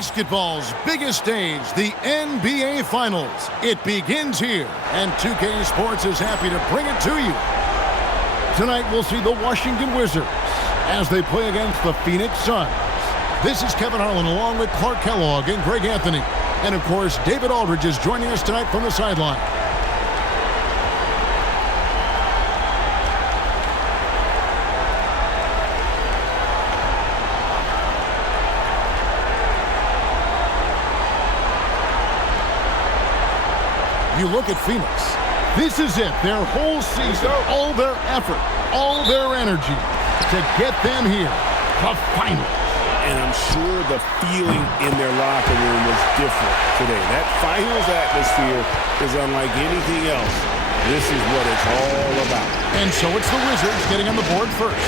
Basketball's biggest stage, the NBA Finals. It begins here, and 2K Sports is happy to bring it to you. Tonight, we'll see the Washington Wizards as they play against the Phoenix Suns. This is Kevin Harlan along with Clark Kellogg and Greg Anthony. And, of course, David Aldridge is joining us tonight from the sideline. You look at Phoenix. This is it. Their whole season, all their effort, all their energy to get them here. The finals. And I'm sure the feeling in their locker room was different today. That finals atmosphere is unlike anything else. This is what it's all about. And so it's the Wizards getting on the board first.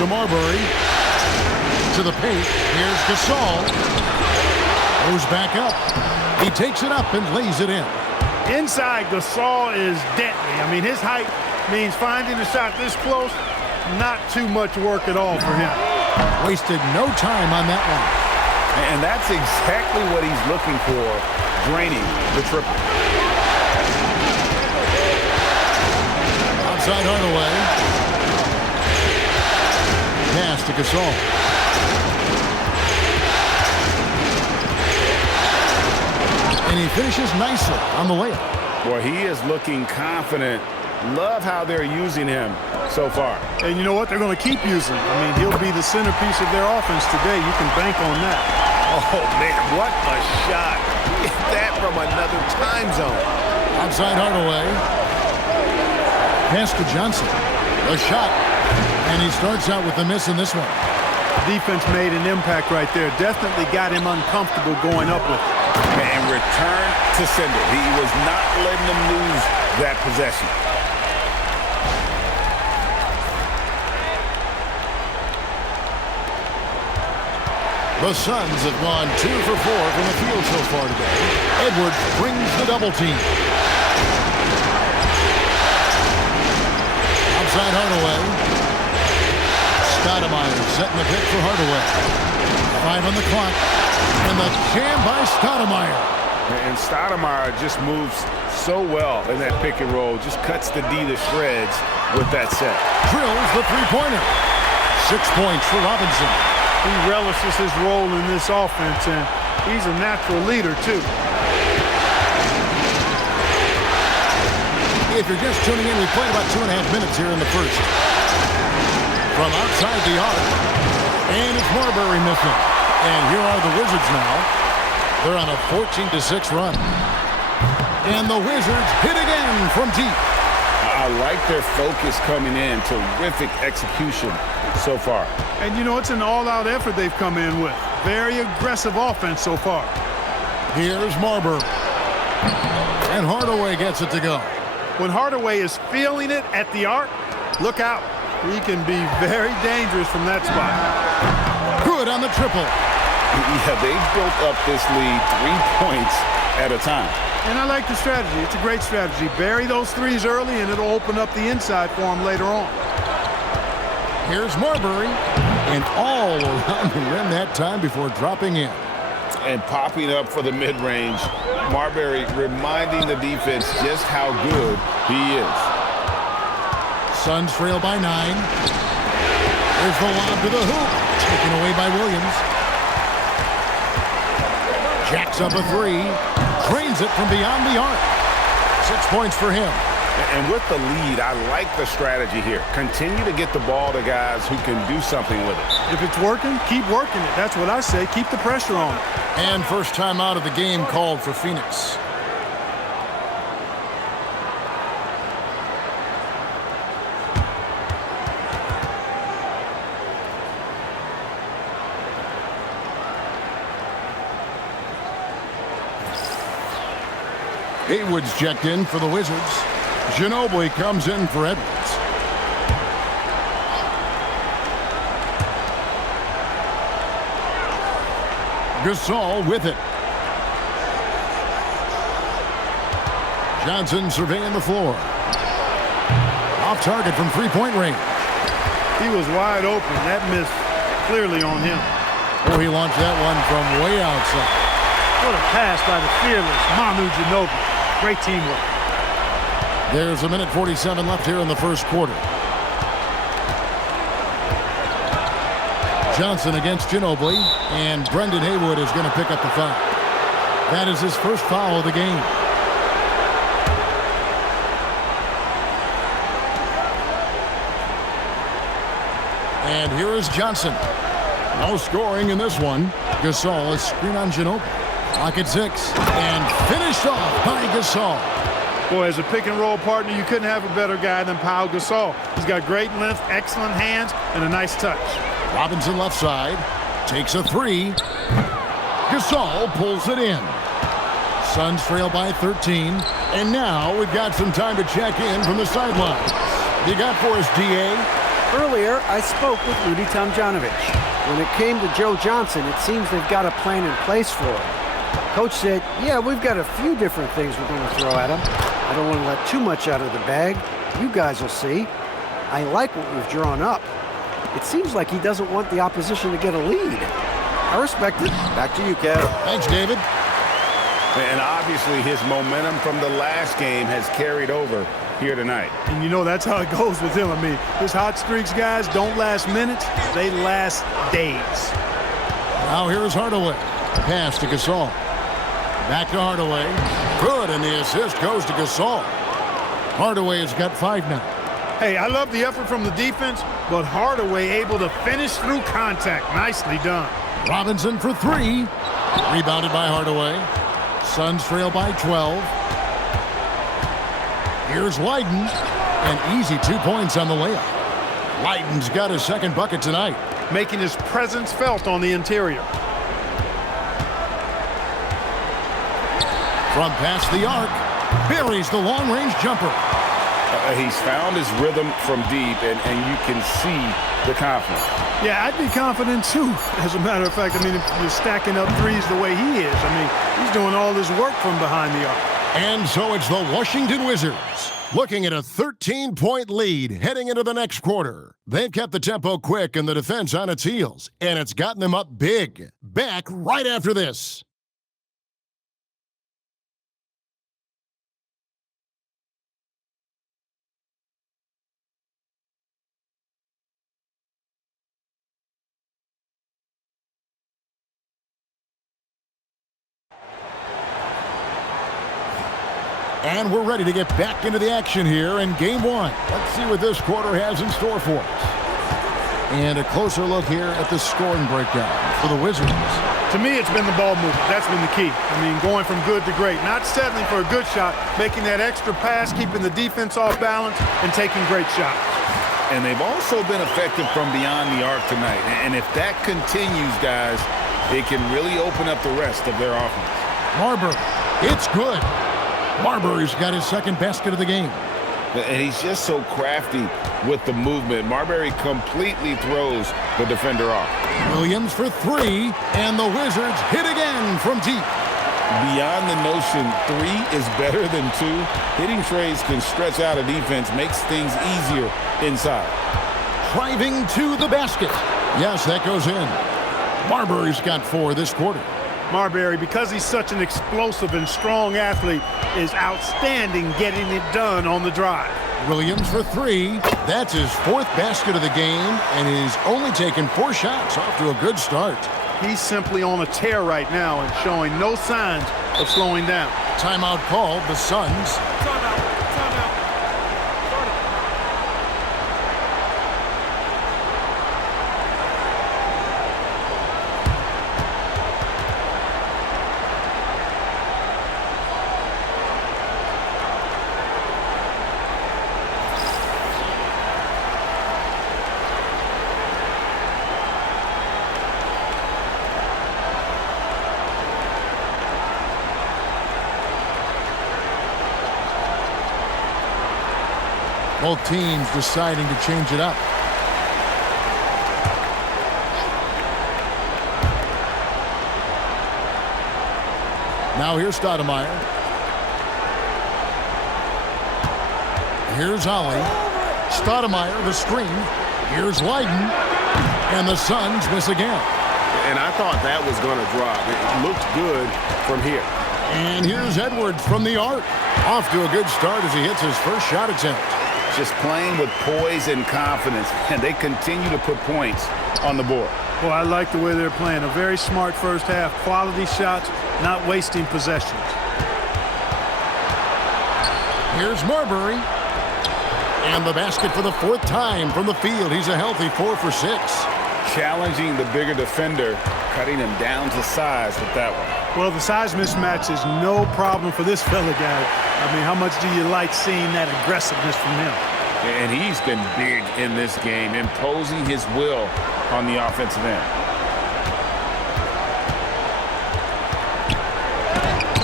To Marbury. To the paint. Here's Gasol. Goes back up. He takes it up and lays it in. Inside, Gasol is deadly. I mean, his height means finding a shot this close, not too much work at all for him. Wasted no time on that one. And that's exactly what he's looking for, draining the triple. Outside Hardaway. Pass to Gasol. And he finishes nicely on the layup. Boy, he is looking confident. Love how they're using him so far. And you know what? They're going to keep using him. I mean, he'll be the centerpiece of their offense today. You can bank on that. Oh, man, what a shot. Get that from another time zone. Outside Hardaway. Pass to Johnson. A shot. And he starts out with a miss in this one. Defense made an impact right there. Definitely got him uncomfortable going up with it. And return to sender. He was not letting them lose that possession. The Suns have gone 2 for 4 from the field so far today. Edwards brings the double team. Outside Hardaway. Stoudemire setting the pick for Hardaway. 5 on the clock. And the jam by Stoudemire. And Stoudemire just moves so well in that pick and roll. Just cuts the D to shreds with that set. Drills the three-pointer. 6 points for Robinson. He relishes his role in this offense, and he's a natural leader, too. If you're just tuning in, we played about 2.5 minutes here in the first. From outside the arc. And it's Marbury missing. And here are the Wizards now. They're on a 14-6 run. And the Wizards hit again from deep. I like their focus coming in. Terrific execution so far. And, you know, it's an all-out effort they've come in with. Very aggressive offense so far. Here's Marbury. And Hardaway gets it to go. When Hardaway is feeling it at the arc, look out. He can be very dangerous from that spot. Good on the triple. Yeah, they've built up this lead 3 points at a time. And I like the strategy. It's a great strategy. Bury those threes early, and it'll open up the inside for him later on. Here's Marbury. And all around the rim that time before dropping in. And popping up for the mid-range. Marbury reminding the defense just how good he is. Suns trail by 9. There's the lob to the hoop. Taken away by Williams. Jacks up a 3. Drains it from beyond the arc. 6 points for him. And with the lead, I like the strategy here. Continue to get the ball to guys who can do something with it. If it's working, keep working it. That's what I say. Keep the pressure on it. And first time out of the game called for Phoenix. Haywood's checked in for the Wizards. Ginobili comes in for Edwards. Gasol with it. Johnson surveying the floor. Off target from three-point range. He was wide open. That miss clearly on him. Oh, he launched that one from way outside. What a pass by the fearless Manu Ginobili. Great teamwork. There's a minute 47 left here in the first quarter. Johnson against Ginobili, and Brendan Haywood is going to pick up the foul. That is his first foul of the game. And here is Johnson. No scoring in this one. Gasol is screen on Ginobili. Clock at 6, and finished off by Gasol. Boy, as a pick-and-roll partner, you couldn't have a better guy than Pau Gasol. He's got great length, excellent hands, and a nice touch. Robinson left side, takes a 3. Gasol pulls it in. Suns trail by 13, and now we've got some time to check in from the sidelines. You got for us, D.A.? Earlier, I spoke with Rudy Tomjanovich. When it came to Joe Johnson, it seems they've got a plan in place for him. Coach said, yeah, we've got a few different things we're going to throw at him. I don't want to let too much out of the bag. You guys will see. I like what we've drawn up. It seems like he doesn't want the opposition to get a lead. I respect it. Back to you, Kev. Thanks, David. And obviously his momentum from the last game has carried over here tonight. And you know that's how it goes with him. I mean, his hot streaks, guys, don't last minutes. They last days. Now here's Hardaway. Pass to Gasol. Back to Hardaway. Good, and the assist goes to Gasol. Hardaway has got 5 now. Hey, I love the effort from the defense, but Hardaway able to finish through contact. Nicely done. Robinson for 3. Rebounded by Hardaway. Suns trail by 12. Here's Leiden. An easy 2 points on the layup. Leiden's got his second bucket tonight. Making his presence felt on the interior. From past the arc, buries the long-range jumper. He's found his rhythm from deep, and you can see the confidence. Yeah, I'd be confident too. As a matter of fact, I mean, if you're stacking up threes the way he is, I mean, he's doing all this work from behind the arc. And so it's the Washington Wizards looking at a 13-point lead heading into the next quarter. They've kept the tempo quick and the defense on its heels, and it's gotten them up big. Back right after this. And we're ready to get back into the action here in Game 1. Let's see what this quarter has in store for us. And a closer look here at the scoring breakdown for the Wizards. To me, it's been the ball movement. That's been the key. I mean, going from good to great. Not settling for a good shot, making that extra pass, keeping the defense off balance, and taking great shots. And they've also been effective from beyond the arc tonight. And if that continues, guys, it can really open up the rest of their offense. Marbury, it's good. Marbury's got his second basket of the game. And he's just so crafty with the movement. Marbury completely throws the defender off. Williams for 3, and the Wizards hit again from deep. Beyond the notion 3 is better than 2, hitting trades can stretch out a defense, makes things easier inside. Driving to the basket. Yes, that goes in. Marbury's got 4 this quarter. Marbury, because he's such an explosive and strong athlete, is outstanding getting it done on the drive. Williams for 3. That's his 4th basket of the game, and he's only taken 4 shots. Off to a good start. He's simply on a tear right now and showing no signs of slowing down. Timeout called, the Suns. Both teams deciding to change it up. Now here's Stoudemire. Here's Ollie. Stoudemire, the screen. Here's Leiden. And the Suns miss again. And I thought that was going to drop. It looked good from here. And here's Edwards from the arc. Off to a good start as he hits his first shot attempt. Just playing with poise and confidence, and they continue to put points on the board. Well, I like the way they're playing. A very smart first half. Quality shots, not wasting possessions. Here's Marbury. And the basket for the fourth time from the field. He's a healthy 4 for 6. Challenging the bigger defender, cutting him down to size with that one. Well, the size mismatch is no problem for this fella guy. I mean, how much do you like seeing that aggressiveness from him? And he's been big in this game, imposing his will on the offensive end.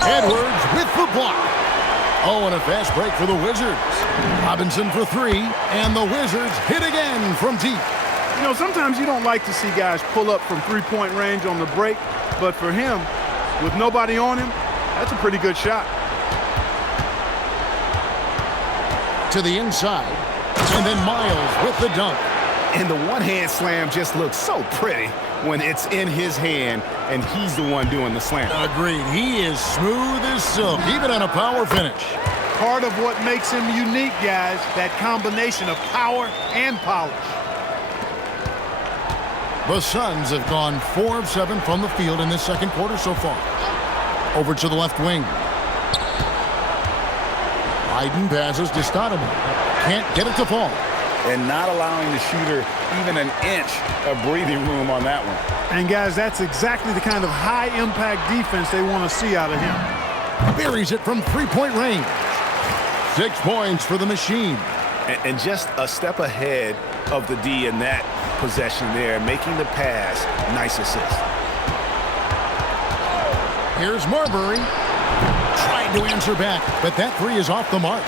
Edwards with the block. Oh, and a fast break for the Wizards. Robinson for 3, and the Wizards hit again from deep. You know, sometimes you don't like to see guys pull up from three-point range on the break, but for him, with nobody on him, that's a pretty good shot. To the inside, and then Miles with the dunk. And the one-hand slam just looks so pretty when it's in his hand and he's the one doing the slam. Agreed. He is smooth as silk, even on a power finish. Part of what makes him unique, guys, that combination of power and polish. The Suns have gone 4 of 7 from the field in this second quarter so far. Over to the left wing. Biden passes to Stoudemire. Can't get it to fall. And not allowing the shooter even an inch of breathing room on that one. And, guys, that's exactly the kind of high-impact defense they want to see out of him. Buries it from three-point range. 6 points for the Machine. And just a step ahead of the D in that possession there, making the pass. Nice assist. Here's Marbury. Trying to answer back, but that 3 is off the mark.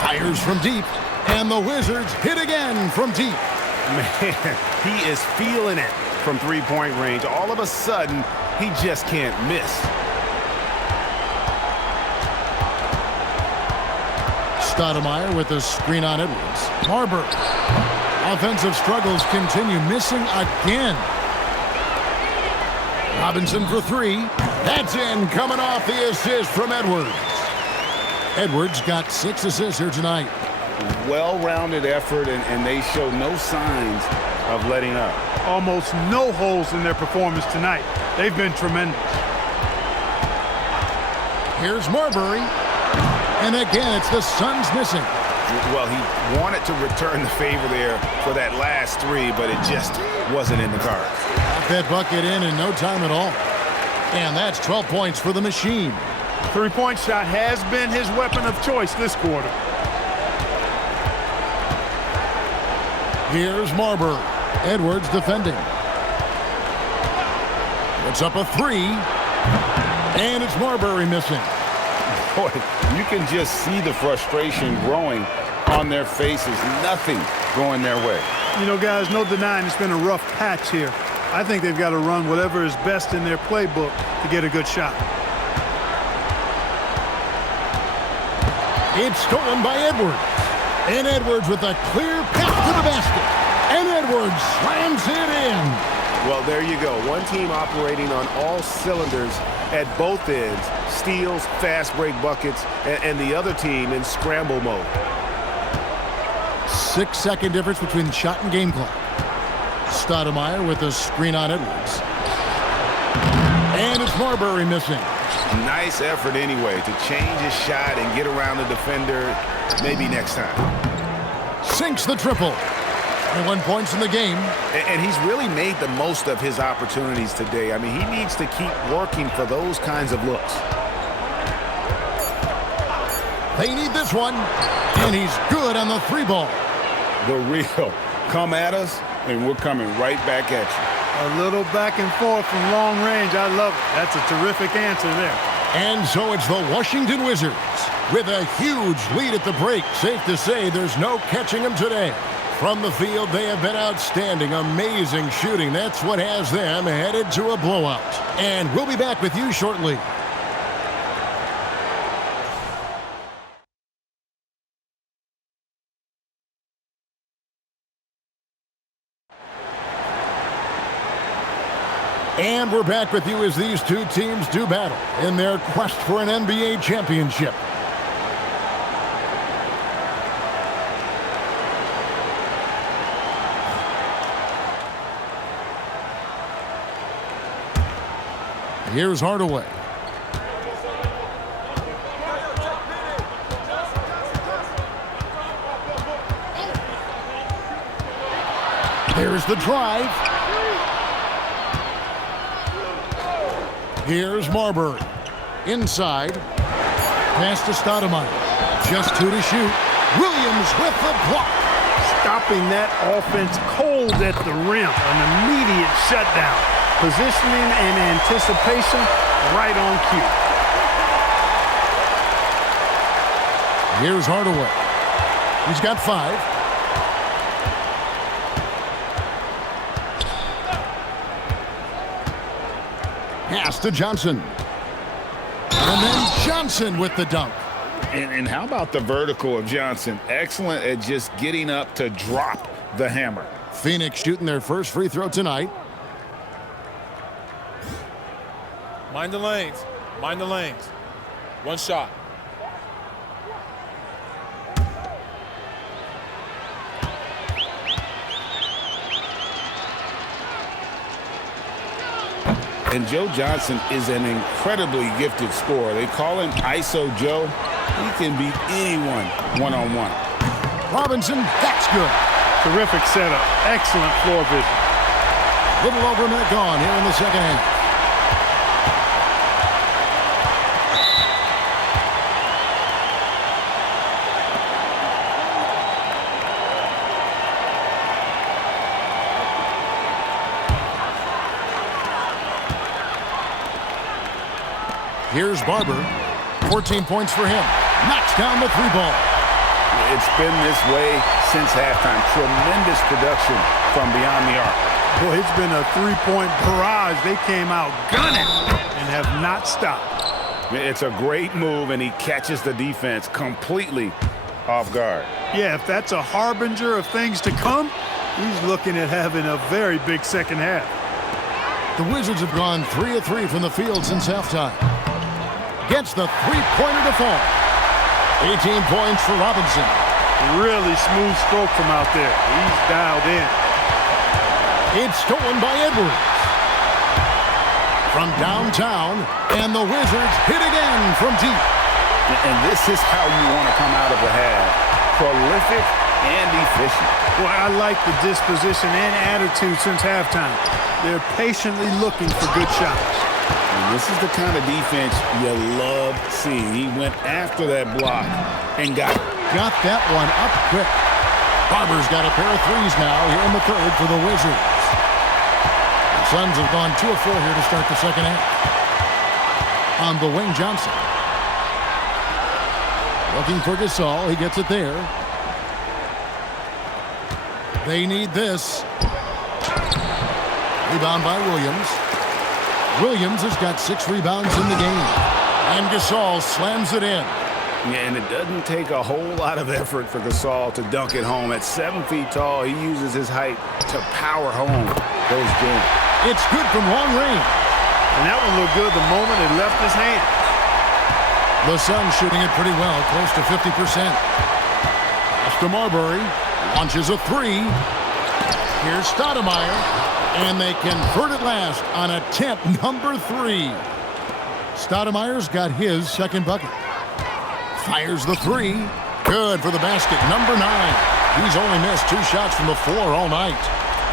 Fires from deep, and the Wizards hit again from deep. Man, he is feeling it from three-point range. All of a sudden, he just can't miss. Stoudemire with the screen on Edwards. Marbury. Offensive struggles continue, missing again. Robinson for 3. That's in, coming off the assist from Edwards. Edwards got 6 assists here tonight. Well-rounded effort, and they show no signs of letting up. Almost no holes in their performance tonight. They've been tremendous. Here's Marbury. And again, it's the Suns missing. Well, he wanted to return the favor there for that last 3, but it just wasn't in the cards. Got that bucket in no time at all. And that's 12 points for the Machine. Three-point shot has been his weapon of choice this quarter. Here's Marbury. Edwards defending. It's up a 3. And it's Marbury missing. Boy, you can just see the frustration growing on their faces. Nothing going their way. You know, guys, no denying it's been a rough patch here. I think they've got to run whatever is best in their playbook to get a good shot. It's stolen by Edwards. And Edwards with a clear path to the basket. And Edwards slams it in. Well, there you go. One team operating on all cylinders at both ends. Steals, fast break buckets, and the other team in scramble mode. 6-second difference between shot and game clock. Stoudemire with a screen on Edwards. And it's Marbury missing. Nice effort anyway to change his shot and get around the defender maybe next time. Sinks the triple. 21 points in the game. And he's really made the most of his opportunities today. I mean, he needs to keep working for those kinds of looks. They need this one. And he's good on the 3 ball. The real. Come at us, and we're coming right back at you. A little back and forth from long range. I love it. That's a terrific answer there. And so it's the Washington Wizards with a huge lead at the break. Safe to say there's no catching them today. From the field, they have been outstanding, amazing shooting. That's what has them headed to a blowout. And we'll be back with you shortly. And we're back with you as these two teams do battle in their quest for an NBA championship. Here's Hardaway. Here's the drive. Here's Marbury. Inside. Pass to Stoudemire. Just 2 to shoot. Williams with the block. Stopping that offense cold at the rim. An immediate shutdown. Positioning and anticipation right on cue. Here's Hardaway. He's got 5. Pass to Johnson. And then Johnson with the dunk. And how about the vertical of Johnson? Excellent at just getting up to drop the hammer. Phoenix shooting their first free throw tonight. Mind the lanes. Mind the lanes. One shot. And Joe Johnson is an incredibly gifted scorer. They call him ISO Joe. He can beat anyone one-on-one. Robinson, that's good. Terrific setup. Excellent floor vision. Little over a minute gone here in the second half. Here's Barber. 14 points for him. Knocks down the 3 ball. It's been this way since halftime. Tremendous production from beyond the arc. Boy, it's been a 3-point barrage. They came out gunning and have not stopped. It's a great move, and he catches the defense completely off guard. Yeah, if that's a harbinger of things to come, he's looking at having a very big second half. The Wizards have gone 3 of 3 from the field since halftime. Gets the 3-pointer to fall. 18 points for Robinson. Really smooth stroke from out there. He's dialed in. It's stolen by Edwards. From downtown, and the Wizards hit again from deep. And this is how you want to come out of the half. Prolific and efficient. Well, I like the disposition and attitude since halftime. They're patiently looking for good shots. And this is the kind of defense you love seeing. He went after that block and got that one up quick. Barber's got a pair of threes now here in the third for the Wizards. The Suns have gone 2 of 4 here to start the second half. On the wing, Johnson. Looking for Gasol. He gets it there. They need this. Rebound by Williams. Williams has got 6 rebounds in the game. And Gasol slams it in. Yeah, and it doesn't take a whole lot of effort for Gasol to dunk it home. At 7 feet tall, he uses his height to power home those games. It's good from long range. And that one looked good the moment it left his hand. The Suns shooting it pretty well, close to 50%. Pass to Marbury. Launches a 3. Here's Stoudemire. And they convert it last on attempt number 3. Stoudemire's got his second bucket. Fires the 3. Good for the basket. Number 9. He's only missed 2 shots from the floor all night.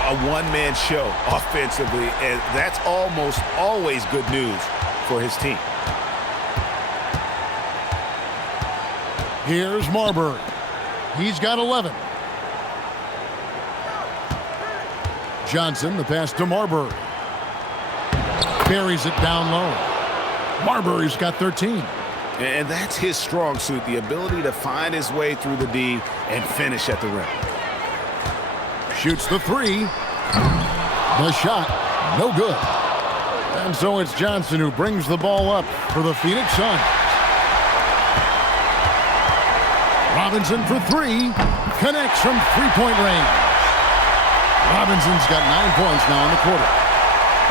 A one-man show offensively, and that's almost always good news for his team. Here's Marbury. He's got 11. Johnson, the pass to Marbury. Buries it down low. Marbury's got 13. And that's his strong suit, the ability to find his way through the D and finish at the rim. Shoots the 3. The shot, no good. And so it's Johnson who brings the ball up for the Phoenix Suns. Robinson for 3. Connects from 3-point range. Robinson's got 9 points now in the quarter.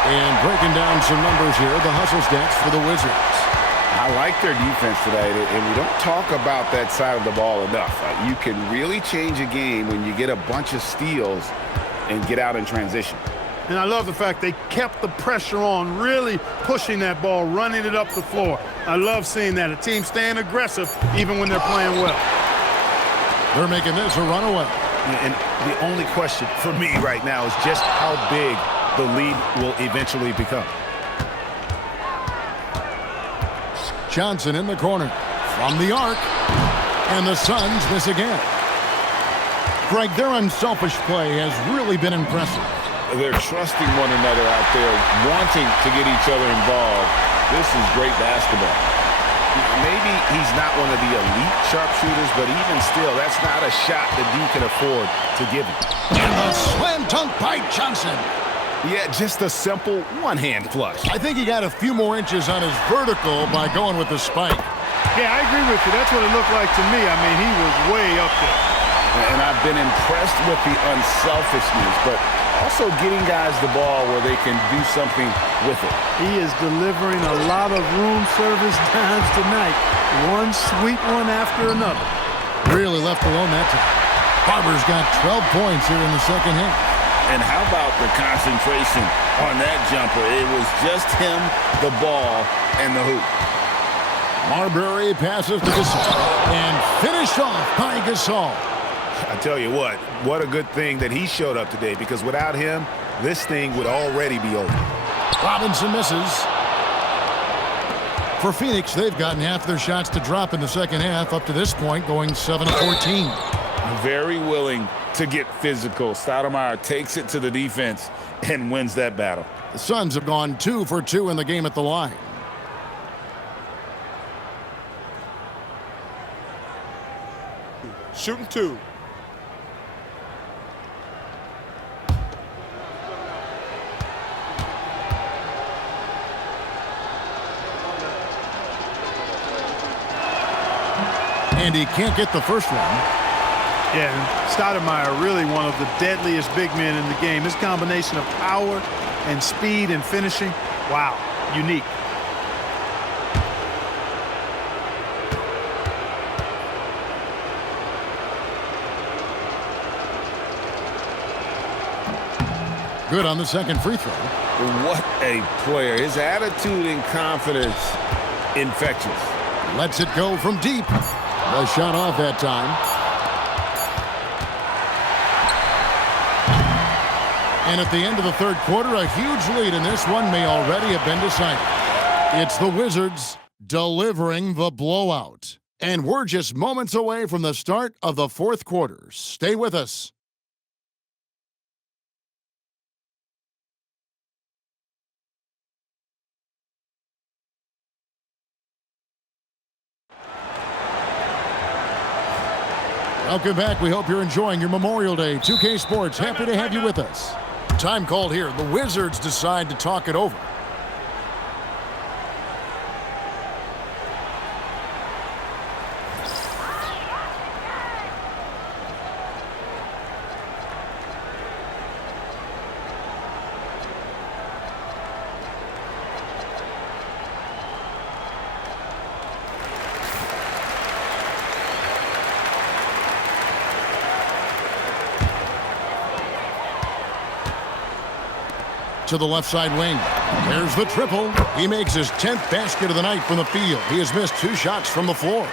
And breaking down some numbers here, the hustle stats for the Wizards. I like their defense today, and we don't talk about that side of the ball enough. You can really change a game when you get a bunch of steals and get out in transition. And I love the fact they kept the pressure on, really pushing that ball, running it up the floor. I love seeing that. A team staying aggressive even when they're playing well. They're making this a runaway. And the only question for me right now is just how big the lead will eventually become. Johnson in the corner from the arc, and the Suns miss again. Greg, their unselfish play has really been impressive. They're trusting one another out there, wanting to get each other involved. This is great basketball. Maybe he's not one of the elite sharpshooters, but even still, that's not a shot that D can afford to give him. And the slam dunk by Johnson. Yeah, just a simple one-hand flush. I think he got a few more inches on his vertical by going with the spike. Yeah, I agree with you. That's what it looked like to me. I mean, he was way up there. And I've been impressed with the unselfishness, but also getting guys the ball where they can do something with it. He is delivering a lot of room service times tonight. One sweet one after another. Really left alone that time. Barber's got 12 points here in the second half. And how about the concentration on that jumper? It was just him, the ball, and the hoop. Marbury passes to Gasol and finished off by Gasol. I tell you what a good thing that he showed up today, because without him, this thing would already be over. Robinson misses. For Phoenix, they've gotten half their shots to drop in the second half up to this point, going 7-14. Very willing to get physical. Stoudemire takes it to the defense and wins that battle. The Suns have gone 2 for 2 in the game at the line. Shooting 2. And he can't get the first one. Yeah, and Stoudemire really one of the deadliest big men in the game. His combination of power and speed and finishing, wow, unique. Good on the second free throw. What a player. His attitude and confidence, infectious. Lets it go from deep. The shot off that time. And at the end of the third quarter, a huge lead in this one may already have been decided. It's the Wizards delivering the blowout. And we're just moments away from the start of the fourth quarter. Stay with us. Welcome back. We hope you're enjoying your Memorial Day. 2K Sports, happy to have you with us. Time called here. The Wizards decide to talk it over. To the left side wing. There's the triple. He makes his 10th basket of the night from the field. He has missed 2 shots from the floor.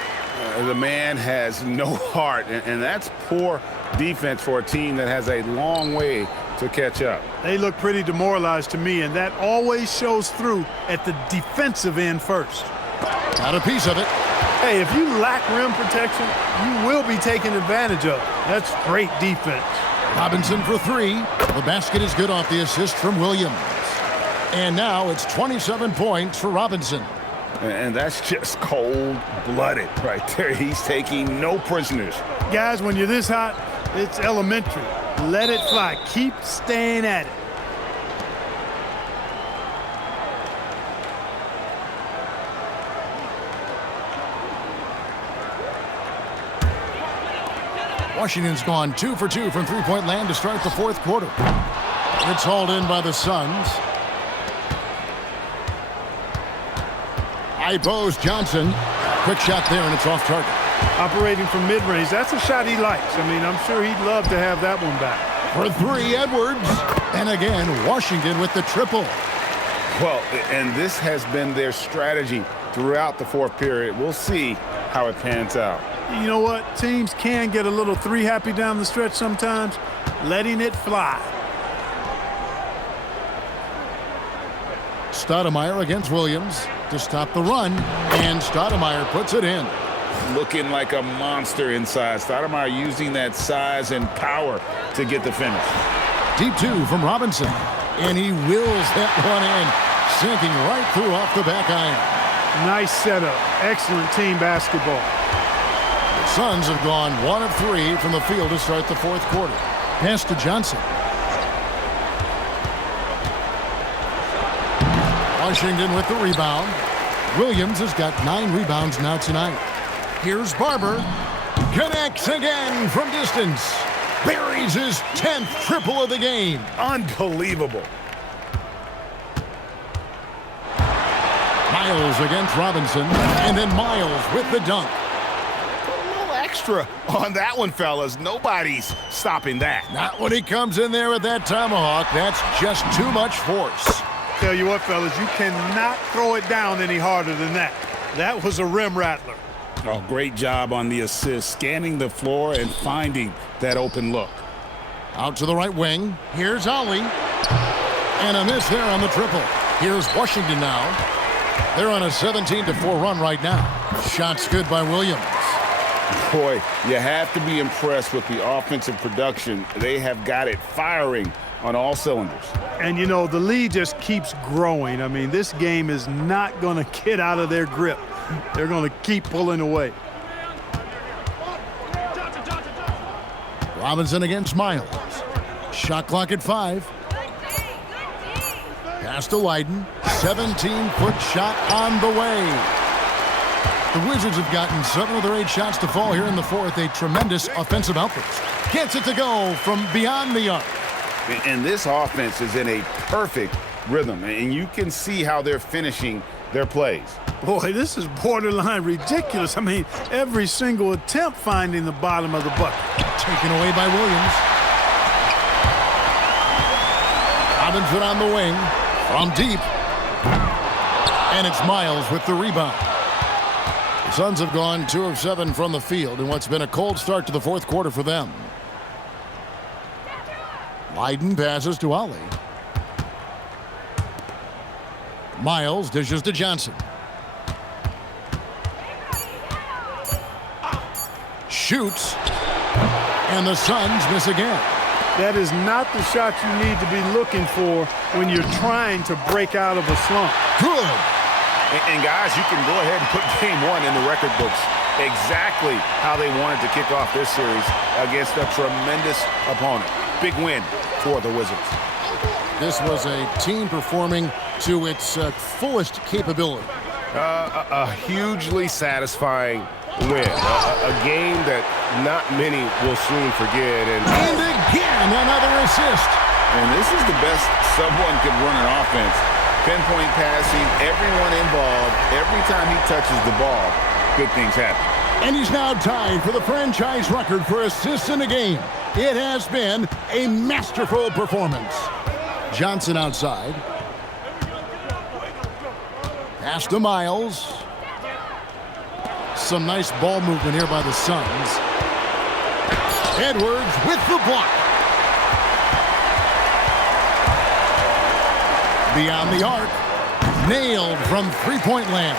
The man has no heart, and that's poor defense for a team that has a long way to catch up. They look pretty demoralized to me, and that always shows through at the defensive end first. Got a piece of it. Hey, if you lack rim protection, you will be taken advantage of. That's great defense. Robinson for 3. The basket is good off the assist from Williams. And now it's 27 points for Robinson. And that's just cold-blooded right there. He's taking no prisoners. Guys, when you're this hot, it's elementary. Let it fly. Keep staying at it. Washington's gone 2 for 2 from three-point land to start the fourth quarter. It's hauled in by the Suns. High post, Johnson. Quick shot there, and it's off target. Operating from mid-range, that's a shot he likes. I mean, I'm sure he'd love to have that one back. For three, Edwards. And again, Washington with the triple. Well, and this has been their strategy throughout the fourth period. We'll see how it pans out. You know what? Teams can get a little three-happy down the stretch sometimes, letting it fly. Stoudemire against Williams to stop the run, and Stoudemire puts it in. Looking like a monster inside. Stoudemire using that size and power to get the finish. Deep two from Robinson, and he wills that one in, sinking right through off the back iron. Nice setup. Excellent team basketball. The Suns have gone 1 of 3 from the field to start the fourth quarter. Pass to Johnson. Washington with the rebound. Williams has got 9 rebounds now tonight. Here's Barber. Connects again from distance. Buries his 10th triple of the game. Unbelievable. Miles against Robinson, and then Miles with the dunk. A little extra on that one, fellas. Nobody's stopping that. Not when he comes in there with that tomahawk. That's just too much force. Tell you what, fellas, you cannot throw it down any harder than that. That was a rim rattler. Oh, great job on the assist, scanning the floor and finding that open look. Out to the right wing. Here's Ollie. And a miss there on the triple. Here's Washington now. They're on a 17-4 run right now. Shots good by Williams. Boy, you have to be impressed with the offensive production. They have got it firing on all cylinders. And, you know, the lead just keeps growing. I mean, this game is not going to get out of their grip. They're going to keep pulling away. Robinson against Miles. Shot clock at 5. Pass to Leiden. 17-foot shot on the way. The Wizards have gotten 7 of their 8 shots to fall here in the fourth. A tremendous offensive outburst. Gets it to go from beyond the arc. And this offense is in a perfect rhythm, and you can see how they're finishing their plays. Boy, this is borderline ridiculous. I mean, every single attempt finding the bottom of the bucket. Taken away by Williams. Robinson on the wing from deep. And it's Miles with the rebound. The Suns have gone 2 of 7 from the field in what's been a cold start to the fourth quarter for them. Leiden passes to Ollie. Miles dishes to Johnson. Shoots. And the Suns miss again. That is not the shot you need to be looking for when you're trying to break out of a slump. Good. And guys, you can go ahead and put game 1 in the record books. Exactly how they wanted to kick off this series against a tremendous opponent. Big win for the Wizards. This was a team performing to its fullest capability. A hugely satisfying win. A game that not many will soon forget. And again, another assist. And this is the best someone could run an offense. Pinpoint passing, everyone involved. Every time he touches the ball, good things happen. And he's now tied for the franchise record for assists in a game. It has been a masterful performance. Johnson outside. Pass to Miles. Some nice ball movement here by the Suns. Edwards with the block. Beyond the arc. Nailed from three-point land.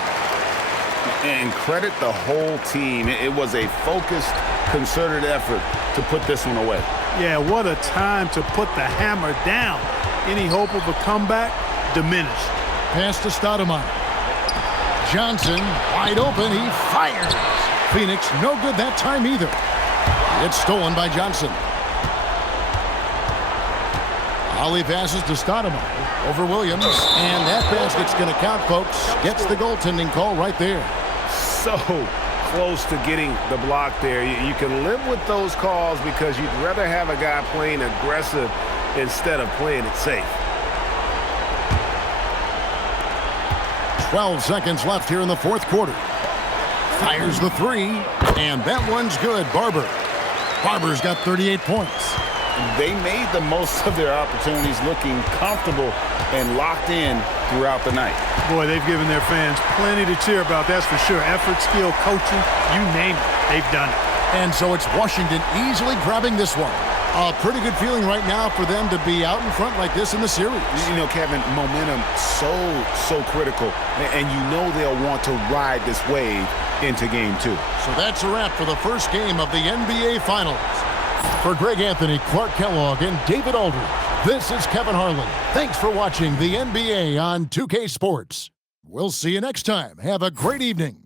And credit the whole team. It was a focused, concerted effort to put this one away. Yeah, what a time to put the hammer down. Any hope of a comeback diminished. Pass to Stoudemire. Johnson wide open. He fires. Phoenix no good that time either. It's stolen by Johnson. Ollie passes to Stoudemire over Williams. And that basket's going to count, folks. Gets the goaltending call right there. So close to getting the block there. You can live with those calls because you'd rather have a guy playing aggressive instead of playing it safe. 12 seconds left here in the fourth quarter. Fires the three, and that one's good. Barber's got 38 points. They made the most of their opportunities, looking comfortable and locked in throughout the night. Boy, they've given their fans plenty to cheer about, that's for sure. Effort, skill, coaching, you name it, they've done it. And so it's Washington easily grabbing this one. A pretty good feeling right now for them to be out in front like this in the series. You know, Kevin, momentum so critical, and you know they'll want to ride this wave into game 2. So that's a wrap for the first game of the NBA Finals. For Greg Anthony, Clark Kellogg, and David Aldridge, this is Kevin Harlan. Thanks for watching the NBA on 2K Sports. We'll see you next time. Have a great evening.